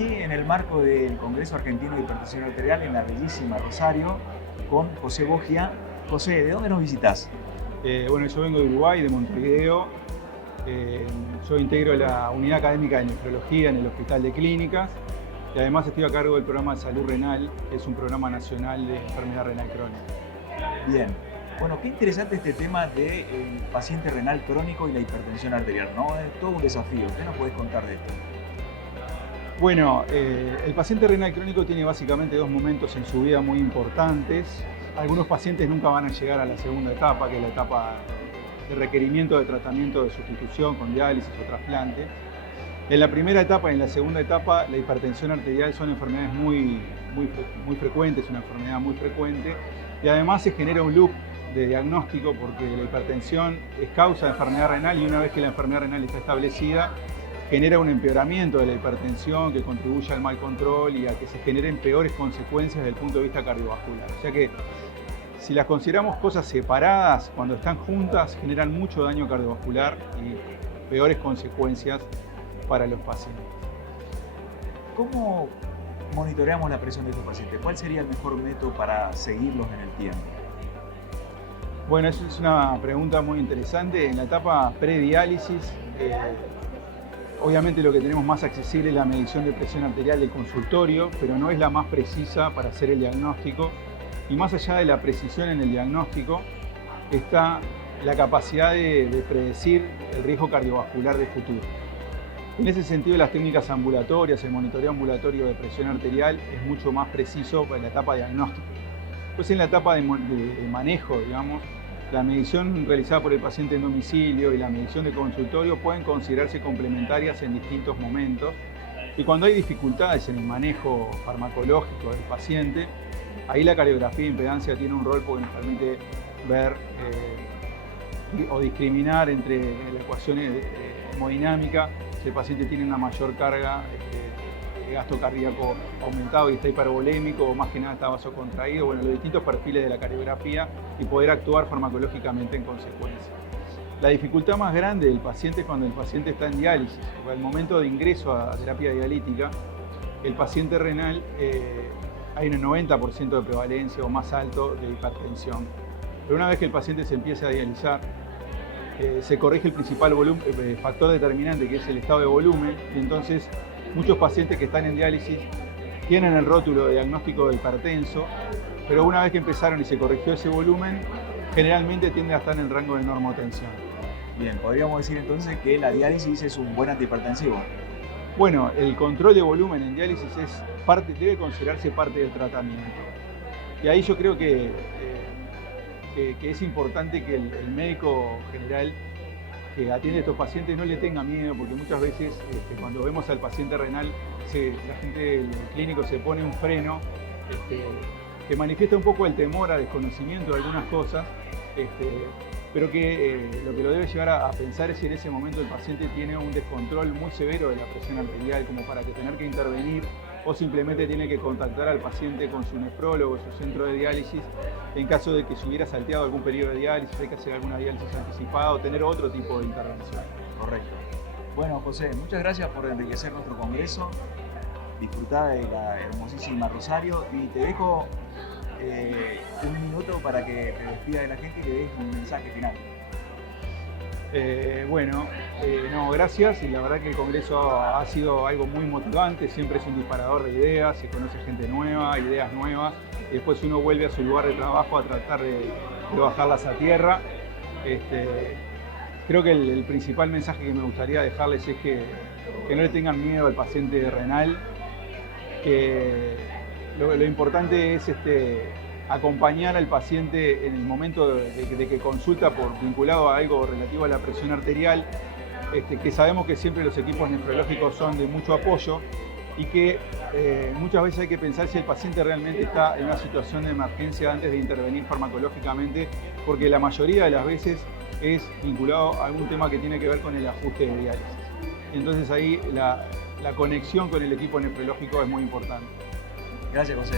aquí en el marco del Congreso Argentino de Hipertensión Arterial en la bellísima Rosario con José Boggia. José, ¿de dónde nos visitas? Bueno, yo vengo de Uruguay, de Montevideo. Yo integro la unidad académica de nefrología en el Hospital de Clínicas y además estoy a cargo del programa de salud renal, que es un programa nacional de enfermedad renal crónica. Bien. Bueno, qué interesante este tema del paciente renal crónico y la hipertensión arterial, ¿no? Es todo un desafío. ¿Qué nos podés contar de esto? Bueno, el paciente renal crónico tiene básicamente dos momentos en su vida muy importantes. Algunos pacientes nunca van a llegar a la segunda etapa, que es la etapa de requerimiento de tratamiento de sustitución con diálisis o trasplante. En la primera etapa y en la segunda etapa, la hipertensión arterial son enfermedades muy frecuentes, una enfermedad muy frecuente, y además se genera un loop de diagnóstico porque la hipertensión es causa de enfermedad renal y una vez que la enfermedad renal está establecida, genera un empeoramiento de la hipertensión que contribuye al mal control y a que se generen peores consecuencias desde el punto de vista cardiovascular. O sea que si las consideramos cosas separadas, cuando están juntas generan mucho daño cardiovascular y peores consecuencias para los pacientes. ¿Cómo monitoreamos la presión de estos pacientes? ¿Cuál sería el mejor método para seguirlos en el tiempo? Bueno, esa es una pregunta muy interesante. En la etapa prediálisis, obviamente lo que tenemos más accesible es la medición de presión arterial del consultorio, pero no es la más precisa para hacer el diagnóstico. Y más allá de la precisión en el diagnóstico, está la capacidad de predecir el riesgo cardiovascular del futuro. En ese sentido, las técnicas ambulatorias, el monitoreo ambulatorio de presión arterial es mucho más preciso para la etapa diagnóstica. Pues en la etapa de manejo, digamos, la medición realizada por el paciente en domicilio y la medición de consultorio pueden considerarse complementarias en distintos momentos. Y cuando hay dificultades en el manejo farmacológico del paciente, ahí la cardiografía de impedancia tiene un rol porque nos permite ver o discriminar entre la ecuación hemodinámica, si el paciente tiene una mayor carga de gasto cardíaco aumentado y está hipervolémico o más que nada está vasocontraído, bueno, los distintos perfiles de la cardiografía y poder actuar farmacológicamente en consecuencia. La dificultad más grande del paciente es cuando el paciente está en diálisis, porque al momento de ingreso a terapia dialítica, el paciente renal hay un 90% de prevalencia o más alto de hipertensión. Pero una vez que el paciente se empieza a dializar, se corrige el principal factor determinante, que es el estado de volumen, y entonces muchos pacientes que están en diálisis tienen el rótulo de diagnóstico de hipertenso, pero una vez que empezaron y se corrigió ese volumen, generalmente tiende a estar en el rango de normotensión. Bien, podríamos decir entonces que la diálisis es un buen antihipertensivo. Bueno, el control de volumen en diálisis debe considerarse parte del tratamiento. Y ahí yo creo que es importante que el médico general que atiende a estos pacientes no le tenga miedo, porque muchas veces cuando vemos al paciente renal, la gente del clínico se pone un freno que manifiesta un poco el temor a desconocimiento de algunas cosas, pero que lo que lo debe llevar a pensar es si en ese momento el paciente tiene un descontrol muy severo de la presión arterial como para que tener que intervenir o simplemente tiene que contactar al paciente con su nefrólogo, su centro de diálisis, en caso de que se hubiera salteado algún periodo de diálisis, hay que hacer alguna diálisis anticipada o tener otro tipo de intervención. Correcto. Bueno, José, muchas gracias por enriquecer nuestro congreso. Disfrutá de la hermosísima Rosario y te dejo un minuto para que te despidas de la gente y le des un mensaje final. Gracias, y la verdad que el congreso ha sido algo muy motivante, siempre es un disparador de ideas, se conoce gente nueva, ideas nuevas, y después uno vuelve a su lugar de trabajo a tratar de bajarlas a tierra. Creo que el principal mensaje que me gustaría dejarles es que no le tengan miedo al paciente renal, que lo importante es acompañar al paciente en el momento de que consulta vinculado a algo relativo a la presión arterial, que sabemos que siempre los equipos nefrológicos son de mucho apoyo y que muchas veces hay que pensar si el paciente realmente está en una situación de emergencia antes de intervenir farmacológicamente, porque la mayoría de las veces es vinculado a algún tema que tiene que ver con el ajuste de diálisis. Entonces ahí la conexión con el equipo nefrológico es muy importante. Gracias, José.